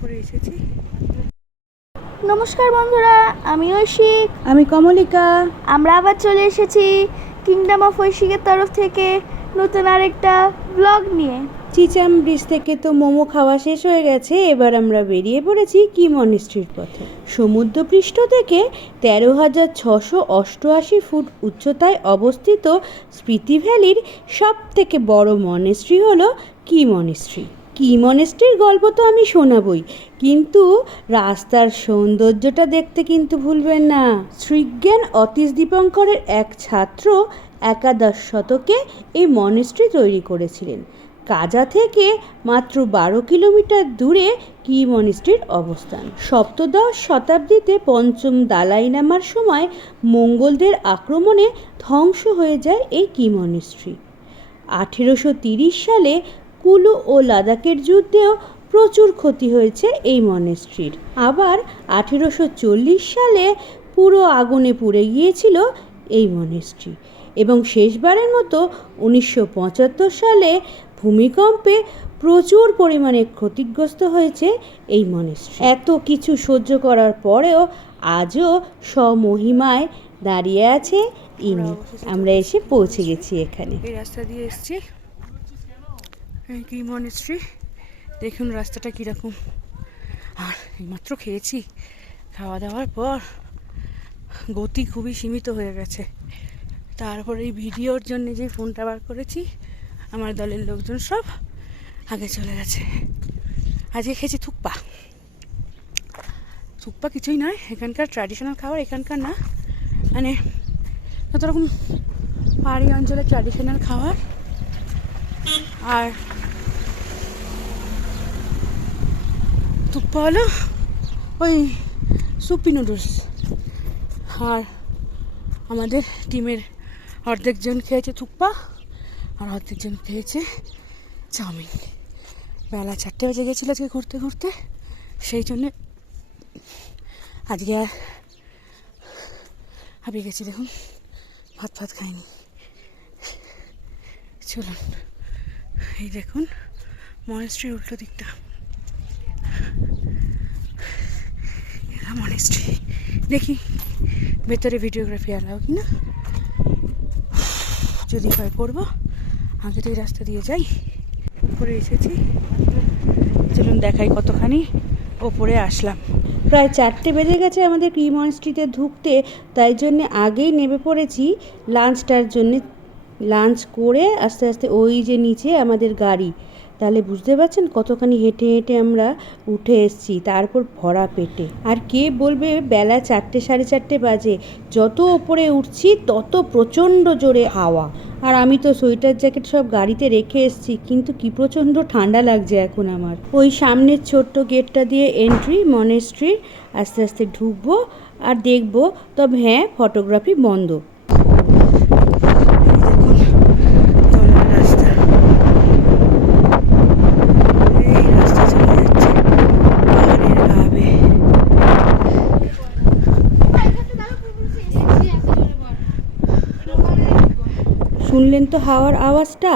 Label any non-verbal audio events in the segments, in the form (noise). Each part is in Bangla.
করে এসেছি। নমস্কার বন্ধুরা আমি ঐশিক। আমি কমলিকা। আমরা আবার চলে এসেছি কিংডম অফ ঐশিকের তরফ থেকে নতুন আরেকটা ব্লগ নিয়ে। চিচাম ব্রিজ থেকে তো মোমো খাওয়া শেষ হয়ে গেছে এবার আমরা বেরিয়ে পড়েছি কি মনিস্ট্রির পথে। সমুদ্রপৃষ্ঠ থেকে তেরো হাজার ছশো অষ্টআশি ফুট উচ্চতায় অবস্থিত স্মৃতি ভ্যালির সব থেকে বড় মনেস্ট্রি হলো কি মনেস্ট্রি কি মনেস্ট্রির গল্প তো আমি শোনাবই। কিন্তু রাস্তার সৌন্দর্যটা দেখতে কিন্তু ভুলবেন না। শ্রীজ্ঞান অতীশ দীপঙ্করের এক ছাত্র একাদশ শতকে এই মনেস্ট্রি তৈরি করেছিলেন। কাজা থেকে মাত্র বারো কিলোমিটার দূরে কি মনিস্ট্রির অবস্থান? সপ্তদশ শতাব্দীতে পঞ্চম দালাই নামার সময় মঙ্গলদের আক্রমণে ধ্বংস হয়ে যায় এই কি মনিস্ট্রি আঠেরোশো সালে কুলু ও লাদাখের যুদ্ধেও প্রচুর ক্ষতি হয়েছে এই মনেস্ট্রির। আবার আঠেরোশো চল্লিশ সালে পুরো আগুনে পুড়ে গিয়েছিল এই মনেস্ট্রি এবং শেষবারের মতো উনিশশো পঁচাত্তর সালে ভূমিকম্পে প্রচুর পরিমাণে ক্ষতিগ্রস্ত হয়েছে এই মনেস্ট্রি। এত কিছু সহ্য করার পরেও আজও স্বমহিমায় দাঁড়িয়ে আছে ইনি। আমরা এসে পৌঁছে গেছি এখানে। রাস্তা দিয়ে এসছি। কি মনেস্ট্রি দেখুন রাস্তাটা কীরকম। আর এইমাত্র খেয়েছি। খাওয়া দাওয়ার পর গতি খুবই সীমিত হয়ে গেছে। তারপরে এই ভিডিওর জন্য যে ফোনটা বার করেছি, আমার দলের লোকজন সব আগে চলে গেছে। আজকে খেয়েছি থুকপা। থুকপা কিছুই নয়, এখানকার ট্র্যাডিশনাল খাবার, এখানকার না। মানে যত রকম পাহাড়ি অঞ্চলের ট্র্যাডিশনাল খাবার। আর থুকপা হলো ওই সুপি নুডলস। আর আমাদের টিমের অর্ধেকজন খেয়েছে থুকপা আর অর্ধেকজন খেয়েছে চাউমিন। বেলা চারটে বেজে গেছিল আজকে ঘুরতে ঘুরতে, সেই জন্যে আজকে আর হাঁপিয়ে গেছি দেখুন। ভাত ভাত খাইনি। চলুন, এই দেখুন মনেস্ট্রির উল্টো দিকটা। এরা মনেস্ট্রি দেখি ভেতরে ভিডিওগ্রাফি অ্যালাউ কি না যদি হয় করব আগে তো এই রাস্তা দিয়ে যাই উপরে এসেছি চলুন দেখাই কতখানি ওপরে আসলাম প্রায় চারটে বেজে গেছে আমাদের কি মনস্ট্রিতে ঢুকতে তাই জন্যে আগেই নেমে পড়েছি লাঞ্চটার জন্যে লাঞ্চ করে আস্তে আস্তে ওই যে নিচে আমাদের গাড়ি তাহলে বুঝতে পারছেন কতখানি হেঁটে হেঁটে আমরা উঠে এসেছি, তারপর ভরা পেটে। আর কে বলবে বেলা চারটে সাড়ে চারটে বাজে, যত ওপরে উঠছি তত প্রচণ্ড জোরে হাওয়া। আর আমি তো সোয়েটার জ্যাকেট সব গাড়িতে রেখে এসেছি, কিন্তু কি প্রচণ্ড ঠান্ডা লাগছে এখন আমার। ওই সামনের ছোট্ট গেটটা দিয়ে এন্ট্রি মনেস্ট্রির আস্তে আস্তে ঢুকবো আর দেখব, তবে হ্যাঁ ফটোগ্রাফি বন্ধ দেখুন চলার রাস্তা এই রাস্তা চলে যাচ্ছে পাহাড়ের গা বেয়ে। শুনলেন তো হাওয়ার আওয়াজটা?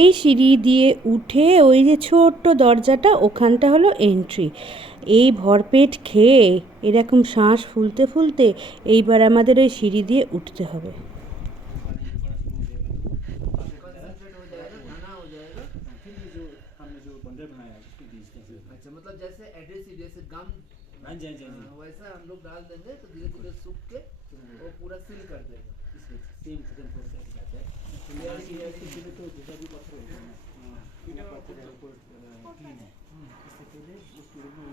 এই সিঁড়ি দিয়ে উঠে ওই যে ছোট্ট দরজাটা, ওখানটা হলো এন্ট্রি এই ভরপেট খেয়ে এরকম শ্বাস ফুলতে ফুলতে এইবার আমাদের ওই সিঁড়ি দিয়ে উঠতে হবে। जैसे एडेसिव जैसे गम हाँ जी हाँ जी हाँ वैसा हम लोग डाल देंगे तो धीरे धीरे सूख के वो पूरा सील कर देगा। इसमें सेम प्रोसेस जाता है। लेयर की लेयर की तो जैसा भी पत्थर होता है। पत्थर क्लीन है। इससे पहले उस पूरे में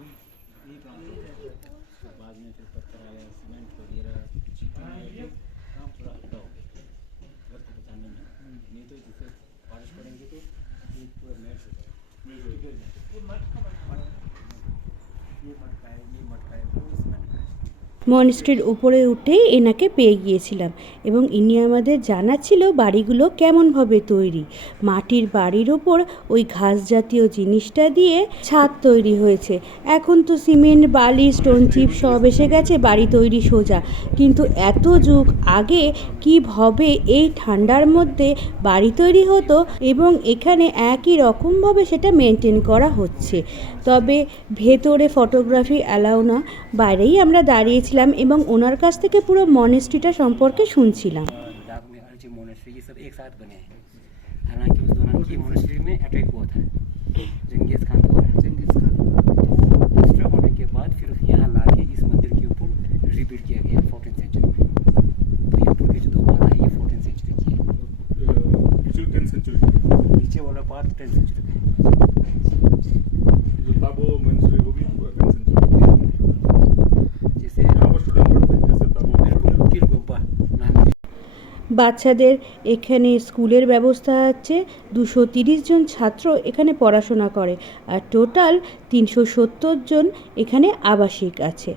वही काम करता बाद में फिर पत्थर आया सीमेंट वगैरह चिकन काम पूरा हल्का हो गया। घर को बचाने में। नहीं तो जैसे बारिश तो पूरा मैच हो जाएगा। ये मट মনস্ট্রির উপরে উঠেই এনাকে পেয়ে গিয়েছিলাম এবং ইনি আমাদের জানাচ্ছিল বাড়িগুলো কেমনভাবে তৈরি। মাটির বাড়ির ওপর ওই ঘাস জাতীয় জিনিসটা দিয়ে ছাদ তৈরি হয়েছে। এখন তো সিমেন্ট, বালি, স্টোন, চিপ সব এসে গেছে, বাড়ি তৈরি সোজা। কিন্তু এত যুগ আগে কীভাবে এই ঠান্ডার মধ্যে বাড়ি তৈরি হতো এবং এখানে একই রকমভাবে সেটা মেনটেন করা হচ্ছে? তবে ভেতরে ফটোগ্রাফি অ্যালাউ না বাইরেই আমরা দাঁড়িয়েছিলাম এবং ওনার কাছ থেকে পুরো মনেস্ট্রিটা সম্পর্কে শুনছিলাম दाग में अर्जी मोनेस्ट्री ये सब एक साथ बने हैं हालांकि उस दौरान की मोनेस्ट्री में अटैक हुआ था जंगीज खान द्वारा चंगेज खान डिस्ट्रॉय होने के बाद फिर यहाँ ला के इस मंदिर के ऊपर रिबिल्ड किया गया বাচ্চাদের এখানে স্কুলের ব্যবস্থা আছে। দুশো তিরিশ জন ছাত্র এখানে পড়াশোনা করে। আর টোটাল তিনশো সত্তর জন এখানে আবাসিক আছে।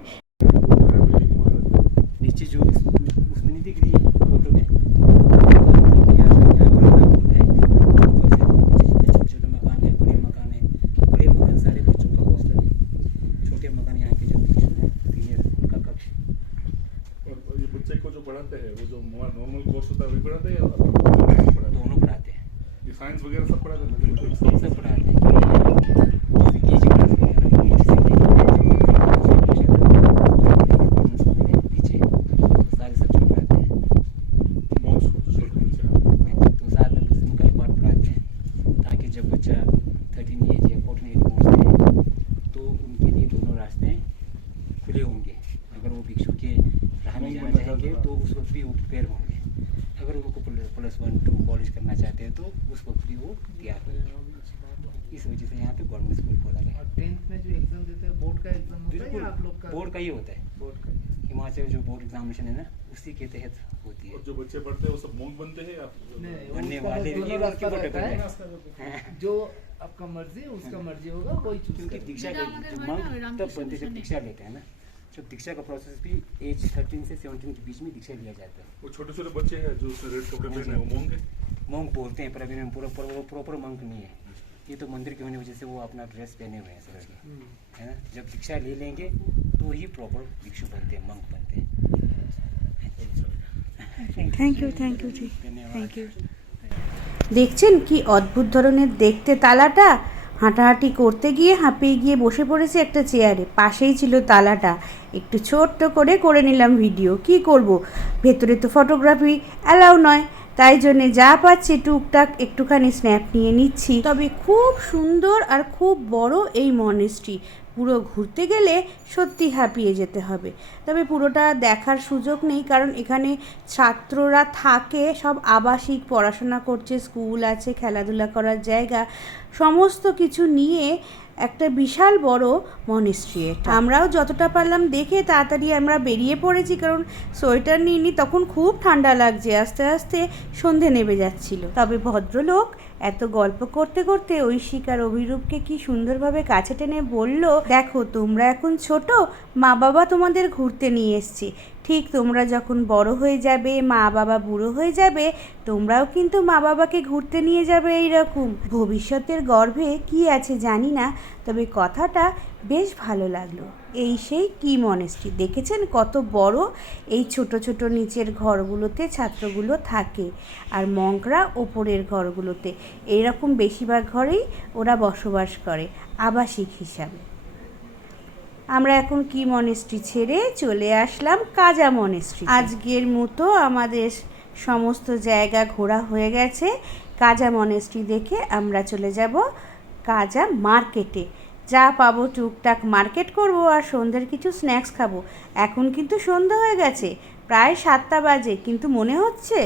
पढ़ाते हैं वो जो नॉर्मल कोर्स होता है वही पढ़ाते हैं या दोनों पढ़ाते हैं? साइंस वगैरह सब पढ़ाते हैं? सब पढ़ाते हैं जैसे केजी क्लास वगैरह केजी से लेकर स्कूल है पीछे सारे सब्जेक्ट पढ़ाते हैं मॉक्स को छोटे बच्चे तो साथ में मुस्लिम का पाठ पढ़ाते हैं ताकि जब बच्चा थर्टीन एज या फोर्टीन एज पहुँचते हैं तो उनके लिए दोनों रास्ते खुले होंगे अगर वो भिक्षु के राह में जाना चाहेंगे तो उस वक्त भी वो प्रिपेयर होंगे अगर उनको प्लस वन टू कॉलेज करना चाहते हैं वक्त भी वो तैयार होंगे इस वजह से यहाँ पे गवर्नमेंट स्कूल खोला गया। और टेंथ में जो एग्ज़ाम देते हैं बोर्ड का एग्ज़ाम होता है या आप लोग का? बोर्ड का ही होता है। बोर्ड का हिमाचल जो बोर्ड एग्जामिनेशन है ना उसी के तहत होती है। और जो बच्चे पढ़ते हैं वो सब मोंग बनते हैं या बनने वाले ये उनके ऊपर रहता है। है? (laughs) जो आपका मर्ज़ी उसका मर्ज़ी होगा वही चूज़ क्योंकि दीक्षा के जो मंग तब बनते जब दीक्षा लेते हैं ना। जब दीक्षा का प्रोसेस भी एज थर्टीन से सेवनटीन के बीच में दीक्षा लिया जाता है। वो छोटे छोटे बच्चे हैं जो रेड कपड़े पहने हैं वो मोंग है। मंग बोलते हैं पर अभी पूरा प्रॉपर मंग नहीं है ये तो मंदिर की होने की वजह से वो अपना ड्रेस पहने हुए हैं सर हम्म। है ना जब दीक्षा ले लेंगे तो ही प्रॉपर भिक्षु बनते हैं मंग बनते हैं thank you thank you ji धन्यवाद থ্যাংক ইউ দেখছেন কি অদ্ভুত ধরনের দেখতে তালাটা হাঁটাহাঁটি করতে গিয়ে হাঁপিয়ে গিয়ে বসে পড়েছি একটা চেয়ারে পাশেই ছিল তালাটা একটু ছোট্ট করে করে নিলাম ভিডিও কি করব ভেতরে তো ফটোগ্রাফি অ্যালাউ নয় তাই জন্যে যা পাচ্ছি টুকটাক একটুখানি স্ন্যাপ নিয়ে নিচ্ছি। তবে খুব সুন্দর আর খুব বড় এই মনেস্ট্রি। পুরো ঘুরতে গেলে সত্যি হাঁপিয়ে যেতে হবে। তবে পুরোটা দেখার সুযোগ নেই, কারণ এখানে ছাত্ররা থাকে, সব আবাসিক, পড়াশোনা করছে, স্কুল আছে, খেলাধুলা করার জায়গা, সমস্ত কিছু নিয়ে একটা বিশাল বড় মনেস্ট্রি এটা আমরাও যতটা পারলাম দেখে তাড়াতাড়ি আমরা বেরিয়ে পড়েছি, কারণ সোয়েটার নিইনি তখন খুব ঠান্ডা লাগছে, আস্তে আস্তে সন্ধে নেমে যাচ্ছিল। তবে ভদ্রলোক এত গল্প করতে করতে ঐশিক আর অভিরূপকে কি সুন্দরভাবে কাছে টেনে বলল, দেখো, তোমরা এখন ছোট মা বাবা তোমাদের ঘুরতে নিয়ে এসছি। ঠিক তোমরা যখন বড় হয়ে যাবে মা বাবা বুড়ো হয়ে যাবে, তোমরাও কিন্তু মা বাবাকে ঘুরতে নিয়ে যাবে এইরকম। ভবিষ্যতের গর্ভে কি আছে জানি না, তবে কথাটা বেশ ভালো লাগল। এই সেই কি মনেস্ট্রি দেখেছেন কত বড় এই ছোট ছোট নিচের ঘরগুলোতে ছাত্রগুলো থাকে আর মঙ্করা ওপরের ঘরগুলোতে। এরকম বেশিরভাগ ঘরেই ওরা বসবাস করে, আবাসিক হিসাবে। আমরা এখন কি মনেস্ট্রি ছেড়ে চলে আসলাম কাজা মনেস্ট্রি আজকের মতো আমাদের সমস্ত জায়গা ঘোরা হয়ে গেছে। কাজা মনেস্ট্রি দেখে আমরা চলে যাব কাজা মার্কেটে। যা পাবো টুকটাক মার্কেট করব আর সন্ধ্যের কিছু স্ন্যাক্স খাব। এখন কিন্তু সন্ধ্যা হয়ে গেছে, প্রায় সাতটা বাজে, কিন্তু মনে হচ্ছে?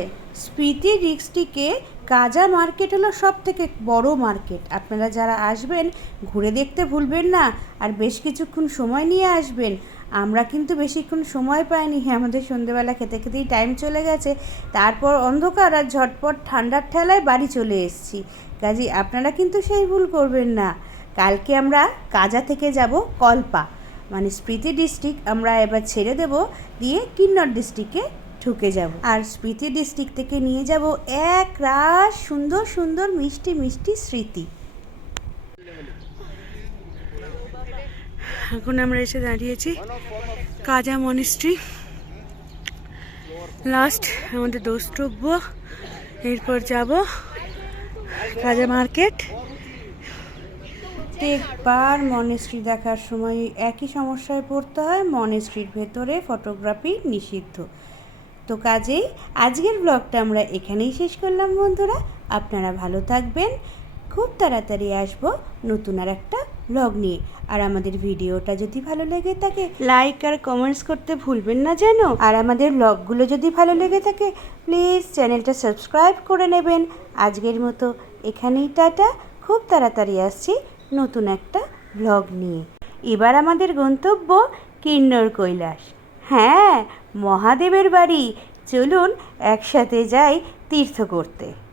স্পিতি ডিস্ট্রিক্টে কাজা মার্কেট হলো সব থেকে বড় মার্কেট। আপনারা যারা আসবেন, ঘুরে দেখতে ভুলবেন না আর বেশ কিছুক্ষণ সময় নিয়ে আসবেন। আমরা কিন্তু বেশিক্ষণ সময় পাইনি, আমাদের সন্ধেবেলা খেতে খেতেই টাইম চলে গেছে। তারপর অন্ধকার আর ঝটপট ঠান্ডার ঠেলায় বাড়ি চলে এসেছি। কাজে আপনারা কিন্তু সেই ভুল করবেন না। কালকে আমরা কাজা থেকে যাব কল্পা। মানে স্মৃতি ডিস্ট্রিক্ট আমরা এবার ছেড়ে দেব, দিয়ে কিন্নর ডিস্ট্রিক্টে ঢুকে যাব। আর স্মৃতি ডিস্ট্রিক্ট থেকে নিয়ে যাব এক রাস সুন্দর সুন্দর, মিষ্টি মিষ্টি স্মৃতি। এখন আমরা এসে দাঁড়িয়েছি কাজা মনিস্ট্রি। লাস্ট আমাদের দ্রষ্টব্য এরপর যাব কাজা মার্কেট। প্রত্যেকবার মনেস্ট্রি দেখার সময় একই সমস্যায় পড়তে হয় মনেস্ট্রির ভেতরে ফটোগ্রাফি নিষিদ্ধ। তো কাজেই আজকের ব্লগটা আমরা এখানেই শেষ করলাম বন্ধুরা। আপনারা ভালো থাকবেন। খুব তাড়াতাড়ি আসব নতুন আর একটা ব্লগ নিয়ে। আর আমাদের ভিডিওটা যদি ভালো লেগে থাকে লাইক আর কমেন্টস করতে ভুলবেন না যেন। আর আমাদের ব্লগগুলো যদি ভালো লেগে থাকে প্লিজ চ্যানেলটা সাবস্ক্রাইব করে নেবেন। আজকের মতো এখানেই টাটা। খুব তাড়াতাড়ি আসছি। নতুন একটা ব্লগ নিয়ে। এবার আমাদের গন্তব্য কিন্নর কৈলাস। হ্যাঁ মহাদেবের বাড়ি। চলুন একসাথে যাই তীর্থ করতে।